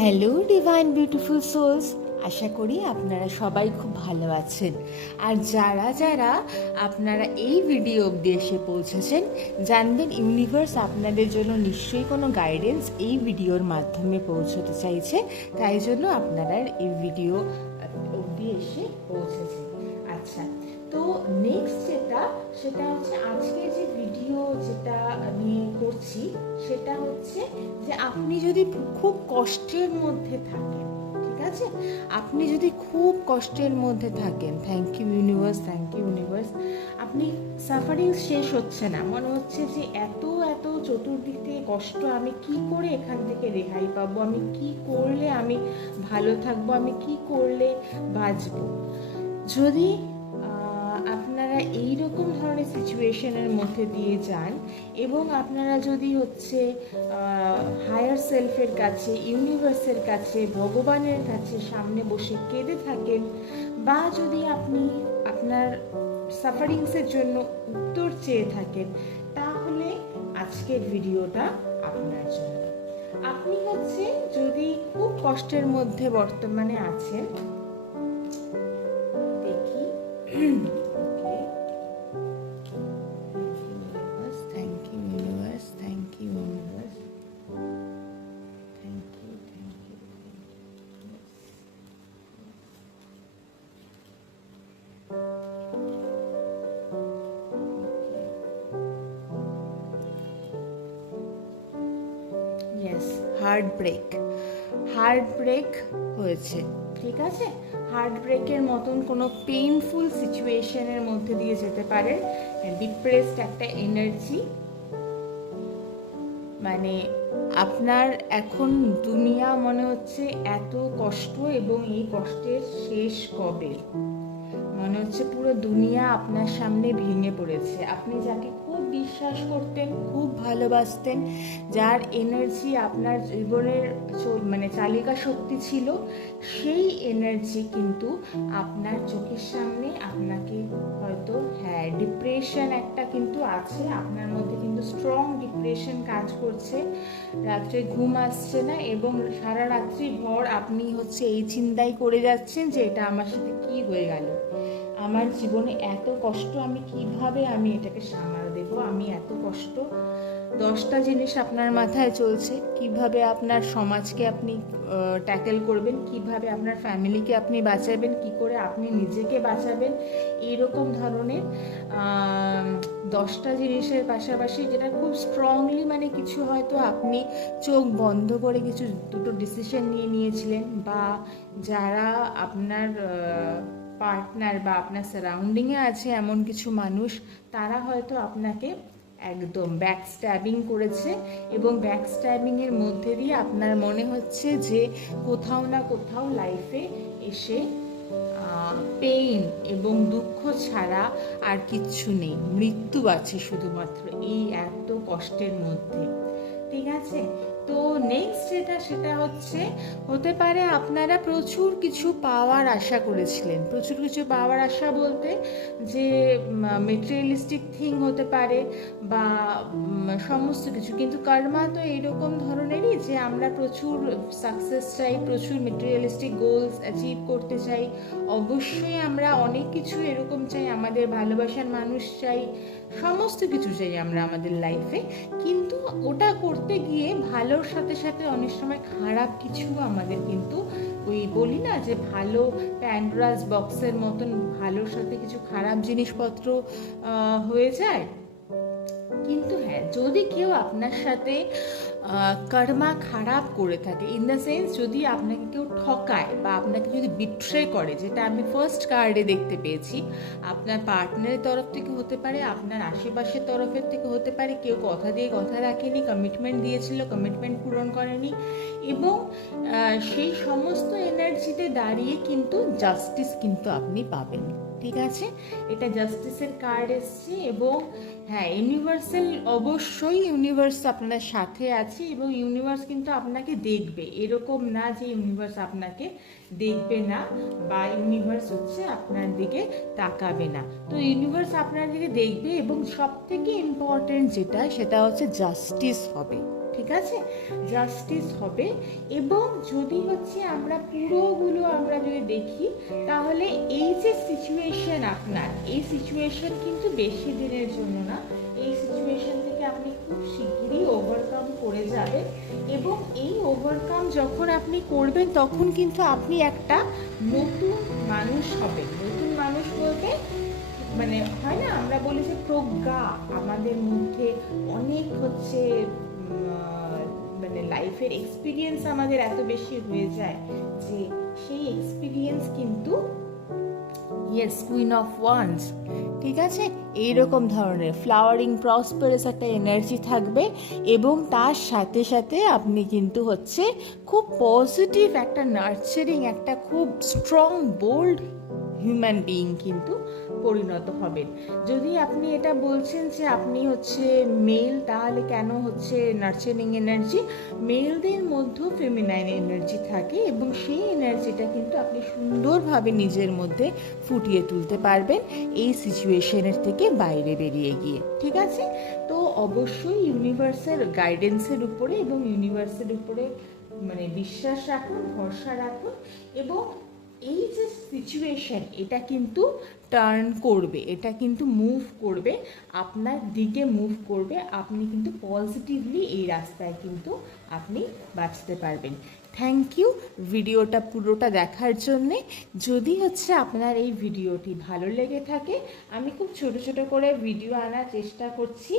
Hello divine beautiful souls আশা করি আপনারা সবাই খুব ভালো আছেন। আর যারা যারা আপনারা এই ভিডিও অবধি এসে পৌঁছেছেন, জানবেন ইউনিভার্স আপনাদের জন্য নিশ্চয়ই কোনো গাইডেন্স এই ভিডিওর মাধ্যমে পৌঁছতে চাইছে। তাই জন্য আপনারা এই ভিডিও অবধি এসে পৌঁছেছেন। আচ্ছা তো নেক্সট যেটা, সেটা হচ্ছে আজকে যে ভিডিও যেটা আমি করছি, সেটা হচ্ছে যে আপনি যদি খুব কষ্টের মধ্যে থাকেন, ঠিক আছে? আপনি যদি খুব কষ্টের মধ্যে থাকেন thank you universe thank you universe আপনি সাফারিং শেষ হচ্ছে না। মনে হচ্ছে যে এত এত চতুর্দিক থেকে কষ্ট, আমি কি করে এখান থেকে রেহাই পাবো? আমি কি করলে আমি ভালো থাকব? আমি কি করলে বাঁচবো? যদি এই রকম ধরনের সিচুয়েশনের মধ্যে দিয়ে যান এবং আপনারা যদি হচ্ছে হায়ার সেলফের কাছে ইউনিভার্সের কাছে, ভগবানের কাছে সামনে বসে কেঁদে থাকেন বা যদি আপনি আপনার সাফারিংসের জন্য উত্তর চেয়ে থাকেন, তাহলে আজকের ভিডিওটা আপনার জন্য। আপনি হচ্ছে যদি খুব কষ্টের মধ্যে বর্তমানে আছেন, দেখি। হার্ট ব্রেক হার্ট ব্রেক হয়েছে, ঠিক আছে? হার্ট ব্রেকের মতন কোনো পেইনফুল সিচুয়েশনের মধ্যে দিয়ে যেতে পারে। ডিপ্রেসড একটা এনার্জি মানে আপনার এখন দুনিয়া মনে হচ্ছে এত কষ্ট এবং এই কষ্টের শেষ কবে? মনে হচ্ছে পুরো দুনিয়া আপনার সামনে ভেঙে পড়েছে। আপনি যাকে বিশ্বাস করতেন, খুব ভালোবাসতেন, যার এনার্জি আপনার জীবনের মানে চালিকা শক্তি ছিল, সেই এনার্জি কিন্তু আপনার চোখের সামনে আপনাকে হয়তো হ্যাঁ ডিপ্রেশন একটা কিন্তু আছে, আপনার মধ্যে কিন্তু স্ট্রং ডিপ্রেশন কাজ করছে। রাত্রে ঘুম আসছে না এবং সারা রাত্রি ভর আপনি হচ্ছে এই চিন্তাই করে যাচ্ছেন যে এটা আমার সাথে কি হয়ে গেল? আমার জীবনে এত কষ্ট আমি কীভাবে আমি এটাকে সামাল দেব? আমি এত কষ্ট? দশটা জিনিস আপনার মাথায় চলছে, কীভাবে আপনার সমাজকে আপনি ট্যাকেল করবেন? কীভাবে আপনার ফ্যামিলিকে আপনি বাঁচাবেন? কি করে আপনি নিজেকে বাঁচাবেন? এইরকম ধরনের দশটা জিনিসের পাশাপাশি যেটা খুব স্ট্রংলি মানে কিছু হয়তো আপনি চোখ বন্ধ করে কিছু দুটো ডিসিশন নিয়ে নিয়েছিলেন বা যারা আপনার পার্টনার বা আপনার সারাউন্ডিংয়ে আছে এমন কিছু মানুষ, তারা হয়তো আপনাকে একদম ব্যাক স্ট্যাবিং করেছে এবং ব্যাক স্ট্যাবিংয়ের মধ্যে দিয়ে আপনার মনে হচ্ছে যে কোথাও না কোথাও লাইফে এসে পেইন এবং দুঃখ ছাড়া আর কিচ্ছু নেই। মৃত্যু আছে শুধুমাত্র এই এত কষ্টের মধ্যে। ঠিক আছে? তো নেক্সট যেটা সেটা হচ্ছে, হতে পারে আপনারা প্রচুর কিছু পাওয়ার আশা করেছিলেন। প্রচুর কিছু পাওয়ার আশা বলতে যে মেটেরিয়ালিস্টিক থিং হতে পারে বা সমস্ত কিছু। কিন্তু কর্মা তো এইরকম ধরনেরই যে, আমরা প্রচুর সাকসেস চাই, প্রচুর মেটেরিয়ালিস্টিক গোলস অ্যাচিভ করতে চাই। অবশ্যই আমরা অনেক কিছু এরকম চাই, আমাদের ভালোবাসার মানুষ চাই সমস্ত কিছু চাই আমরা আমাদের লাইফে কিন্তু ওটা করতে গিয়ে ভালোর সাথে সাথে অনেক সময় খারাপ কিছু আমাদের কিন্তু ওই বলি না যে ভালো প্যান্ডরাস বক্সের মতন ভালোর সাথে কিছু খারাপ জিনিসপত্র হয়ে যায়। কিন্তু হ্যাঁ যদি কেউ আপনার সাথে কর্মা খারাপ করে থাকে ইন দ্য সেন্স যদি আপনাকে কেউ ঠকায় বা আপনাকে যদি বিট্রে করে, যেটা আমি ফার্স্ট কার্ডে দেখতে পেয়েছি, আপনার পার্টনারের তরফ থেকে হতে পারে, আপনার আশেপাশের তরফের থেকে হতে পারে, কেউ কথা দিয়ে কথা রাখেনি কমিটমেন্ট দিয়েছিল কমিটমেন্ট পূরণ করেনি, এবং সেই সমস্ত এনার্জিতে দাঁড়িয়ে কিন্তু জাস্টিস কিন্তু আপনি পাবেন। ঠিক আছে? এটা জাস্টিসের কার্ড এসছে এবং হ্যাঁ ইউনিভার্সাল অবশ্যই ইউনিভার্স আপনার সাথে আছে এবং ইউনিভার্স কিন্তু আপনাকে দেখবে। এরকম না যে ইউনিভার্স আপনাকে দেখবে না বা ইউনিভার্স হচ্ছে আপনার দিকে তাকাবে না। তো ইউনিভার্স আপনার দিকে দেখবে এবং সব থেকে ইম্পর্টেন্ট যেটা সেটা হচ্ছে জাস্টিস হবে। ঠিক আছে? জাস্টিস হবে। এবং যদি হচ্ছে আমরা পুরোগুলো আমরা যদি দেখি, তাহলে এই যে সিচুয়েশন আপনার, এই সিচুয়েশন কিন্তু বেশি দিনের জন্য না। এই সিচুয়েশন থেকে আপনি খুব শিগগিরই ওভারকাম করে যাবেন। এবং এই ওভারকাম যখন আপনি করবেন, তখন কিন্তু আপনি একটা নতুন মানুষ হবেন। নতুন মানুষ বলতে মানে হয় না, আমরা বলি যে প্রজ্ঞা আমাদের মধ্যে অনেক হচ্ছে মানে লাইফের এক্সপিরিয়েন্স আমাদের এত বেশি হয়ে যায় যে সেই এক্সপিরিয়েন্স কিন্তু ইয়েস কুইন অফ ওয়ান্স ঠিক আছে? এইরকম ধরনের ফ্লাওয়ারিং প্রসপারাস একটা এনার্জি থাকবে এবং তার সাথে সাথে আপনি কিন্তু হচ্ছে খুব পজিটিভ একটা নার্চারিং একটা, খুব স্ট্রং বোল্ড হিউম্যান বিইং কিন্তু পরিণত হবেন। যদি আপনি এটা বলছেন যে আপনি হচ্ছে মেল তাহলে কেন হচ্ছে নার্চারিং এনার্জি মেলদের মধ্যেও ফেমিনাইন এনার্জি থাকে এবং সেই এনার্জিটা কিন্তু আপনি সুন্দরভাবে নিজের মধ্যে ফুটিয়ে তুলতে পারবেন এই সিচুয়েশনের থেকে বাইরে বেরিয়ে গিয়ে। ঠিক আছে? তো অবশ্যই ইউনিভার্সের গাইডেন্সের উপরে এবং ইউনিভার্সের উপরে মানে বিশ্বাস রাখুন, ভরসা রাখুন এবং এই যে সিচুয়েশন এটা কিন্তু টার্ন করবে, এটা কিন্তু মুভ করবে, আপনার দিকে মুভ করবে, আপনি কিন্তু পজিটিভলি এই রাস্তায় কিন্তু আপনি বাঁচতে পারবেন। থ্যাংক ইউ ভিডিওটা পুরোটা দেখার জন্যে যদি হচ্ছে আপনার এই ভিডিওটি ভালো লেগে থাকে, আমি খুব ছোট ছোট করে ভিডিও আনার চেষ্টা করছি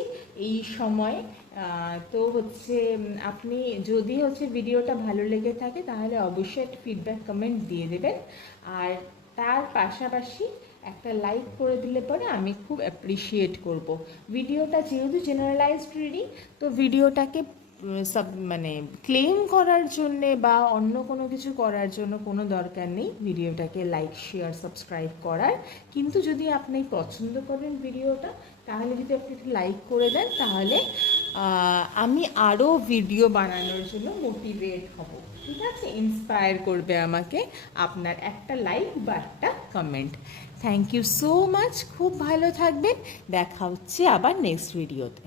এই সময়। তো হচ্ছে আপনি যদি হচ্ছে ভিডিওটা ভালো লেগে থাকে তাহলে অবশ্যই একটা ফিডব্যাক কমেন্ট দিয়ে দেবেন। আর তার পাশাপাশি একটা লাইক করে দিলে পরে আমি খুব অ্যাপ্রিসিয়েট করব। ভিডিওটা যেহেতু জেনারেলাইজড রিডিং তো ভিডিওটাকে সব মানে ক্লেম করার জন্যে বা অন্য কোনো কিছু করার জন্য কোনো দরকার নেই, ভিডিওটাকে লাইক শেয়ার সাবস্ক্রাইব করার। কিন্তু যদি আপনি পছন্দ করেন ভিডিওটা, তাহলে যদি আপনি একটু লাইক করে দেন, তাহলে আমি আরও ভিডিও বানানোর জন্য মোটিভেট হব। ঠিক আছে? ইন্সপায়ার করবে আমাকে আপনার একটা লাইক বা একটা comment thank you so much খুব ভালো থাকবেন। দেখা হচ্ছে আবার নেক্সট ভিডিওতে